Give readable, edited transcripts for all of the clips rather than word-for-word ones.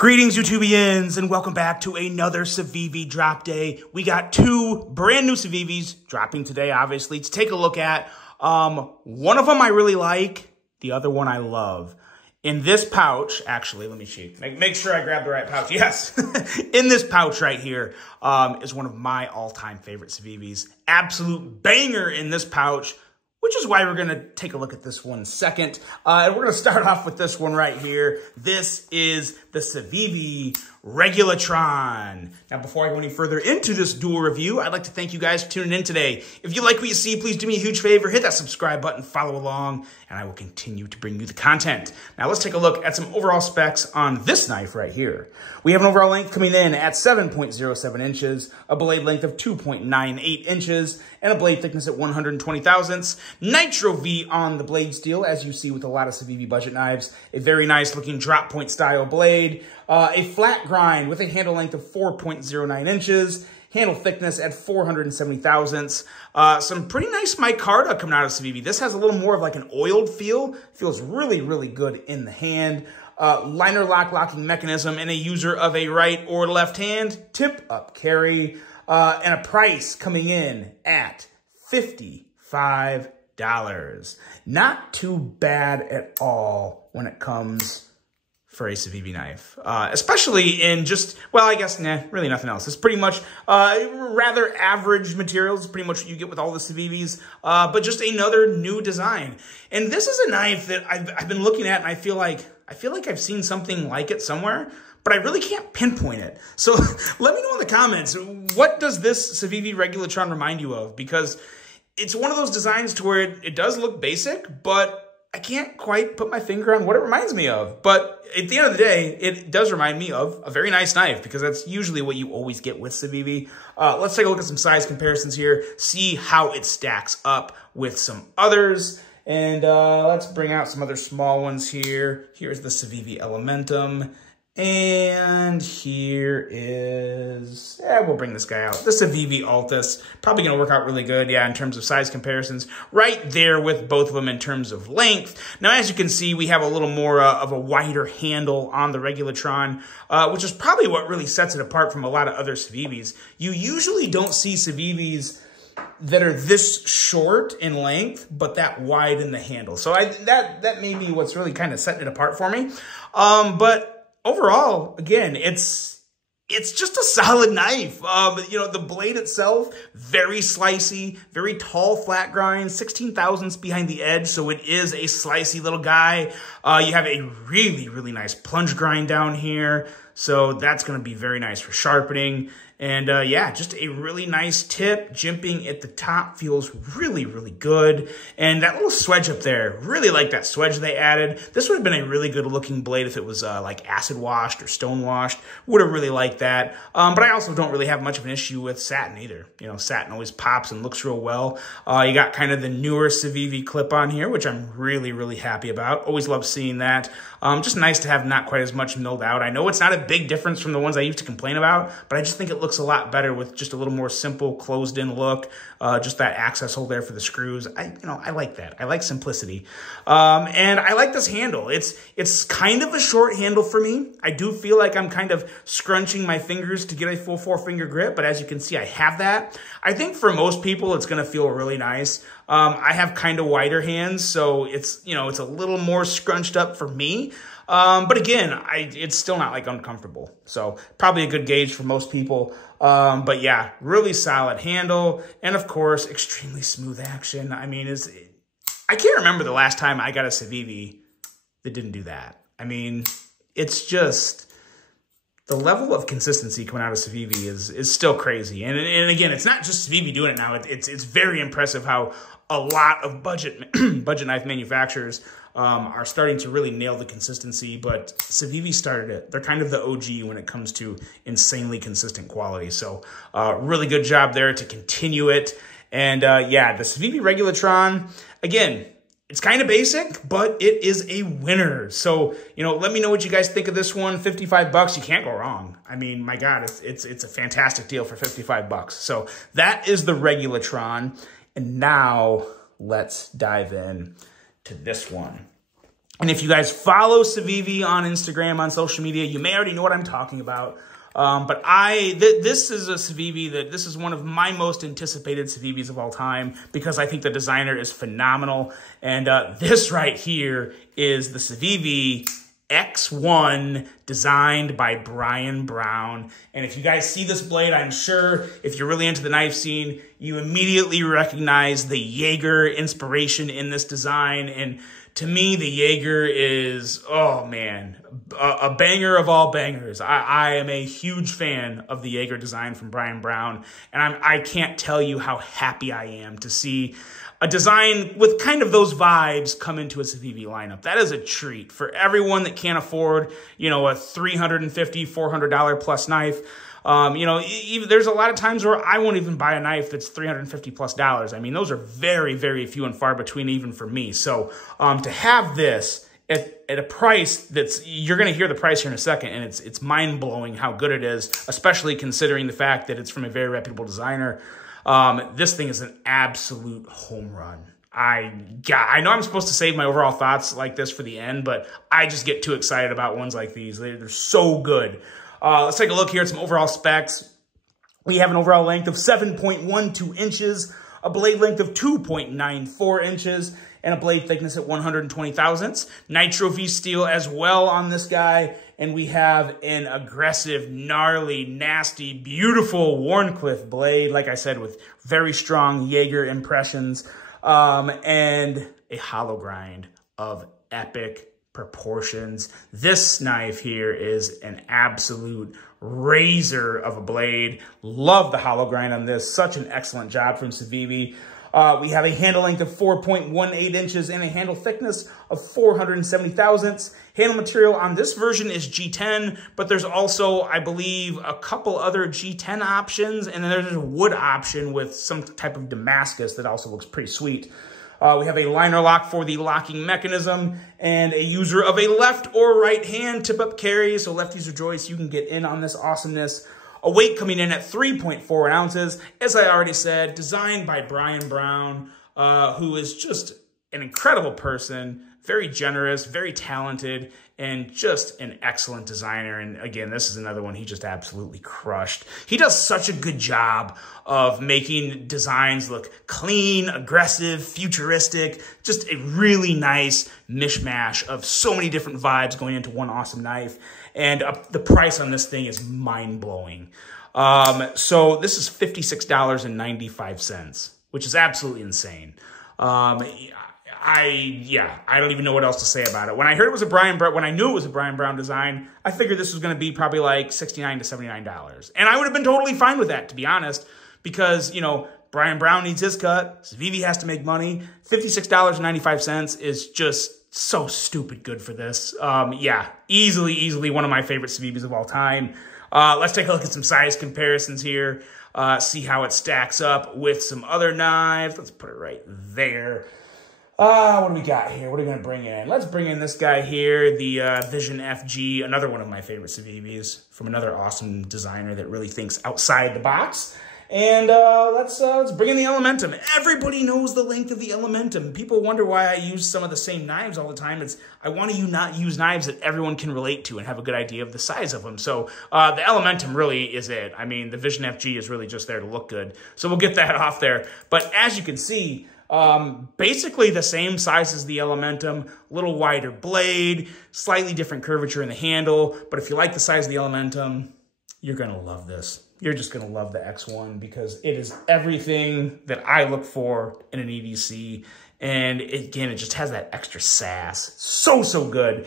Greetings, YouTubians, and welcome back to another Civivi drop day. We got two brand new Civivis dropping today, obviously, to take a look at. One of them I really like, the other one I love. In this pouch, actually, let me see, make sure I grab the right pouch. Yes, in this pouch right here is one of my all-time favorite Civivis. Absolute banger in this pouch, which is why we're going to take a look at this one second. And we're going to start off with this one right here. This is the Civivi Regulatron. Now, before I go any further into this dual review, I'd like to thank you guys for tuning in today. If you like what you see, please do me a huge favor. Hit that subscribe button, follow along, and I will continue to bring you the content. Now, let's take a look at some overall specs on this knife right here. We have an overall length coming in at 7.07 inches, a blade length of 2.98 inches, and a blade thickness at 120 thousandths. Nitro V on the blade steel, as you see with a lot of Civivi budget knives. A very nice looking drop point style blade. A flat grind with a handle length of 4.09 inches. Handle thickness at 470 thousandths. Some pretty nice micarta coming out of Civivi. This has a little more of like an oiled feel. Feels really, really good in the hand. Liner lock locking mechanism and a user of a right or left hand. Tip up carry. And a price coming in at $55. Not too bad at all when it comes for a Civivi knife, especially in just, well, I guess, really nothing else. It's pretty much rather average materials, pretty much what you get with all the Civivis, but just another new design. And this is a knife that I've been looking at, and I feel like I've seen something like it somewhere, but I really can't pinpoint it. So let me know in the comments, what does this Civivi Regulatron remind you of? Because it's one of those designs to where it does look basic, but I can't quite put my finger on what it reminds me of. But at the end of the day, it does remind me of a very nice knife, because that's usually what you always get with Civivi. Let's take a look at some size comparisons here, see how it stacks up with some others. And let's bring out some other small ones here. Here's the Civivi Elementum. And here is, we'll bring this guy out. The Civivi Altus, probably going to work out really good, in terms of size comparisons. Right there with both of them in terms of length. Now, as you can see, we have a little more of a wider handle on the Regulatron, which is probably what really sets it apart from a lot of other Civivis. You usually don't see Civivis that are this short in length, but that wide in the handle. So that may be what's really kind of setting it apart for me. But overall, again, it's just a solid knife. You know, the blade itself, very slicey, very tall flat grind, 16 thousandths behind the edge, so it is a slicey little guy. You have a really, really nice plunge grind down here, so that's going to be very nice for sharpening. And yeah, just a really nice tip. Jimping at the top feels really, really good. And that little swedge up there, really like that swedge they added. This would have been a really good looking blade if it was like acid washed or stone washed. Would have really liked that. But I also don't really have much of an issue with satin either. You know, satin always pops and looks real well. You got kind of the newer Civivi clip on here, which I'm really, really happy about. Always love seeing that. Just nice to have not quite as much milled out. I know it's not a big difference from the ones I used to complain about, but I just think it looks a lot better with just a little more simple closed in look. Just that access hole there for the screws. I like that. I like simplicity. And I like this handle. It's kind of a short handle for me. I do feel like I'm kind of scrunching my fingers to get a full 4-finger grip, but as you can see, I have that. I think for most people, it's going to feel really nice. I have kind of wider hands, so it's a little more scrunched up for me. But again, it's still not like uncomfortable. So probably a good gauge for most people. But yeah, really solid handle. And of course, extremely smooth action. I mean, I can't remember the last time I got a Civivi that didn't do that. I mean, it's just, the level of consistency coming out of Civivi is still crazy. And again, it's not just Civivi doing it now. It's very impressive how a lot of budget knife manufacturers are starting to really nail the consistency, but Civivi started it. They're kind of the OG when it comes to insanely consistent quality. So really good job there to continue it. And yeah, the Civivi Regulatron, again, it's kind of basic, but it is a winner. So, let me know what you guys think of this one. 55 bucks, you can't go wrong. I mean, my God, it's a fantastic deal for 55 bucks. So that is the Regulatron. And now let's dive in to this one. And if you guys follow Civivi on Instagram, on social media, you may already know what I'm talking about. But this is a Civivi this is one of my most anticipated Civivis of all time because I think the designer is phenomenal. And this right here is the Civivi ExOne, designed by Brian Brown. And if you guys see this blade, I'm sure if you're really into the knife scene, you immediately recognize the Jaeger inspiration in this design. And to me, the Jaeger is, oh man, a banger of all bangers. I am a huge fan of the Jaeger design from Brian Brown, and I can't tell you how happy I am to see a design with kind of those vibes come into a Civivi lineup. That is a treat for everyone that can't afford, you know, a $350, $400 plus knife. You know, there's a lot of times where I won't even buy a knife that's $350 plus. I mean, those are very, very few and far between even for me. So to have this at a price that's, you're going to hear the price here in a second, and it's mind-blowing how good it is, especially considering the fact that it's from a very reputable designer. This thing is an absolute home run. I know I'm supposed to save my overall thoughts like this for the end, but I just get too excited about ones like these. They're so good. Let's take a look here at some overall specs. We have an overall length of 7.12 inches, a blade length of 2.94 inches, and a blade thickness at 120 thousandths. Nitro V steel as well on this guy. And we have an aggressive, gnarly, nasty, beautiful Wharncliffe blade, like I said, with very strong Jaeger impressions, and a hollow grind of epic proportions. This knife here is an absolute razor of a blade. Love the hollow grind on this. Such an excellent job from Civivi. We have a handle length of 4.18 inches and a handle thickness of 470 thousandths. Handle material on this version is G10, but there's also, I believe, a couple other G10 options, and then there's a wood option with some type of Damascus that also looks pretty sweet. We have a liner lock for the locking mechanism and a user of a left or right hand tip-up carry, so left user joist, you can get in on this awesomeness. A weight coming in at 3.4 ounces, as I already said, designed by Brian Brown, who is just an incredible person, very generous, very talented, and just an excellent designer. And again, this is another one he just absolutely crushed. He does such a good job of making designs look clean, aggressive, futuristic, just a really nice mishmash of so many different vibes going into one awesome knife. And the price on this thing is mind-blowing. So this is $56.95, which is absolutely insane. I don't even know what else to say about it. When I heard it was when I knew it was a Brian Brown design, I figured this was going to be probably like $69 to $79. And I would have been totally fine with that, to be honest, because, you know, Brian Brown needs his cut. Civivi has to make money. $56.95 is just so stupid good for this. Yeah, easily one of my favorite Civivis of all time. Let's take a look at some size comparisons here. See how it stacks up with some other knives. Let's put it right there. What do we got here? What are we going to bring in? Let's bring in this guy here, the Vision FG, another one of my favorite Civivis from another awesome designer that really thinks outside the box. And let's bring in the Elementum. Everybody knows the length of the Elementum. People wonder why I use some of the same knives all the time. I want to not use knives that everyone can relate to and have a good idea of the size of them. So the Elementum really is it. I mean, the Vision FG is really just there to look good. So we'll get that off there. But as you can see, basically the same size as the Elementum, a little wider blade, slightly different curvature in the handle. But if you like the size of the Elementum, you're going to love this. You're just going to love the ExOne because it is everything that I look for in an EDC. And again, it just has that extra sass. So good.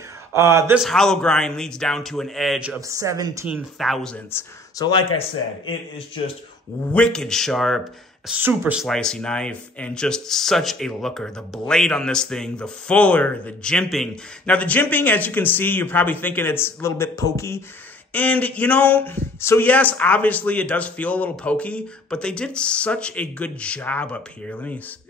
This hollow grind leads down to an edge of 17 thousandths. So like I said, it is just wicked sharp, super slicey knife, and just such a looker. The blade on this thing, the fuller, the jimping. Now the jimping, as you can see, you're probably thinking it's a little bit pokey. And, you know, so yes, obviously it does feel a little pokey, but they did such a good job up here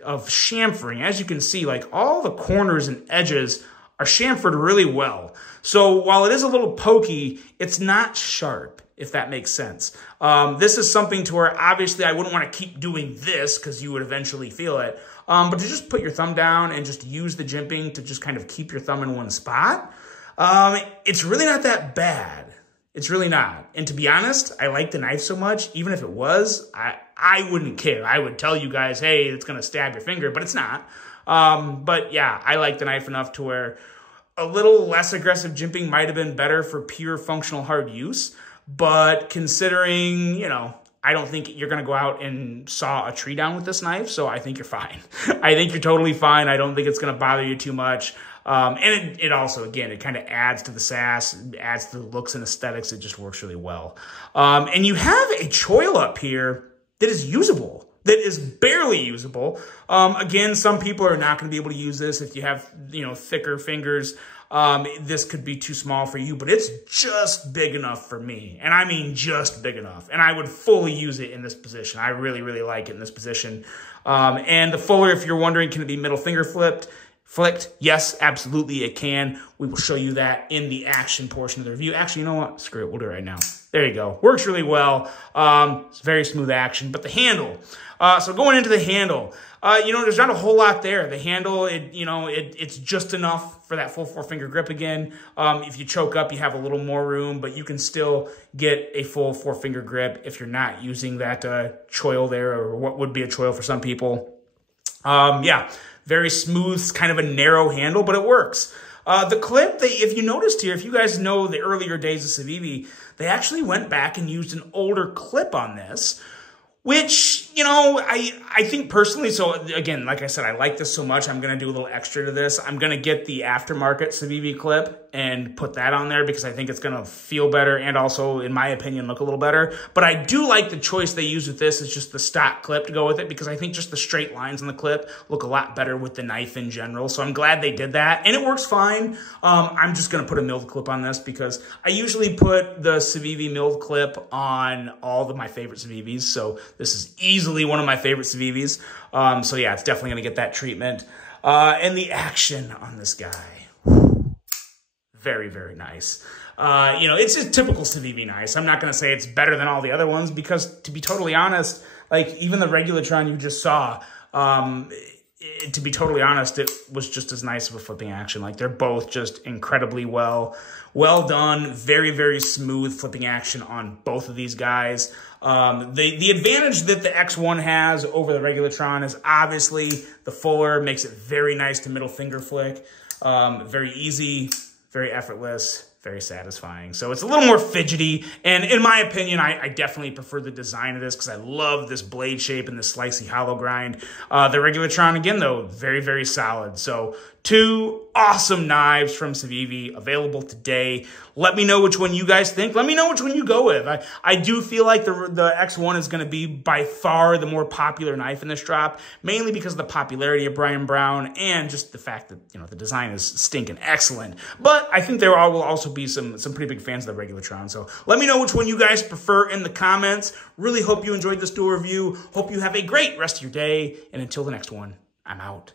of chamfering. As you can see, like all the corners and edges are chamfered really well. So while it is a little pokey, it's not sharp, if that makes sense. This is something to where obviously I wouldn't want to keep doing this because you would eventually feel it. But to just put your thumb down and just use the jimping to just kind of keep your thumb in one spot, it's really not that bad. It's really not. And to be honest, I like the knife so much, even if it was, I wouldn't care. I would tell you guys, hey, it's going to stab your finger, but it's not. But yeah, I like the knife enough to where a little less aggressive jimping might have been better for pure functional hard use. But considering, you know, I don't think you're going to go out and saw a tree down with this knife, so I think you're fine. I think you're totally fine. I don't think it's going to bother you too much. And it also, again, it kind of adds to the sass, adds to the looks and aesthetics. It just works really well. And you have a choil up here that is usable, that is barely usable. Again, some people are not going to be able to use this if you have, you know, thicker fingers. This could be too small for you, but it's just big enough for me. And I mean just big enough. And I would fully use it in this position. I really, really like it in this position. And the fuller, if you're wondering, can it be middle finger flicked? Yes, absolutely it can. We will show you that in the action portion of the review. Actually, you know what? Screw it. We'll do it right now. There you go. Works really well. It's very smooth action. But the handle. So going into the handle, you know, there's not a whole lot there. The handle, it's just enough for that full 4-finger grip again. If you choke up, you have a little more room, but you can still get a full 4-finger grip if you're not using that choil there, or what would be a choil for some people. Yeah, very smooth, kind of a narrow handle, but it works. The clip, if you noticed here, if you guys know the earlier days of Civivi, they actually went back and used an older clip on this, which, you know, I think personally, so again, like I said, I like this so much, I'm going to do a little extra to this. I'm going to get the aftermarket Civivi clip and put that on there because I think it's going to feel better and also, in my opinion, look a little better. But I do like the choice they use with this. It's just the stock clip to go with it because I think just the straight lines on the clip look a lot better with the knife in general. So I'm glad they did that, and it works fine. I'm just going to put a milled clip on this because I usually put the Civivi milled clip on all of my favorite Civivis. So this is easily one of my favorite Civivis. So yeah, it's definitely going to get that treatment. And the action on this guy. Very, very nice. You know, it's a typical Civivi nice. I'm not going to say it's better than all the other ones because, to be totally honest, like even the Regulatron you just saw, to be totally honest, it was just as nice of a flipping action. Like they're both just incredibly well done. Very, very smooth flipping action on both of these guys. The advantage that the ExOne has over the Regulatron is obviously the fuller makes it very nice to middle finger flick. Very easy, very effortless, very satisfying. So it's a little more fidgety. And in my opinion, I definitely prefer the design of this because I love this blade shape and this slicey hollow grind. The Regulatron, again, though, very, very solid. So 2 awesome knives from Civivi available today. Let me know which one you guys think. Let me know which one you go with. I do feel like the ExOne is going to be by far the more popular knife in this drop, mainly because of the popularity of Brian Brown and just the fact that, you know, the design is stinking excellent. But I think there will also be some pretty big fans of the Regulatron. So let me know which one you guys prefer in the comments. Really hope you enjoyed this dual review. Hope you have a great rest of your day. And until the next one, I'm out.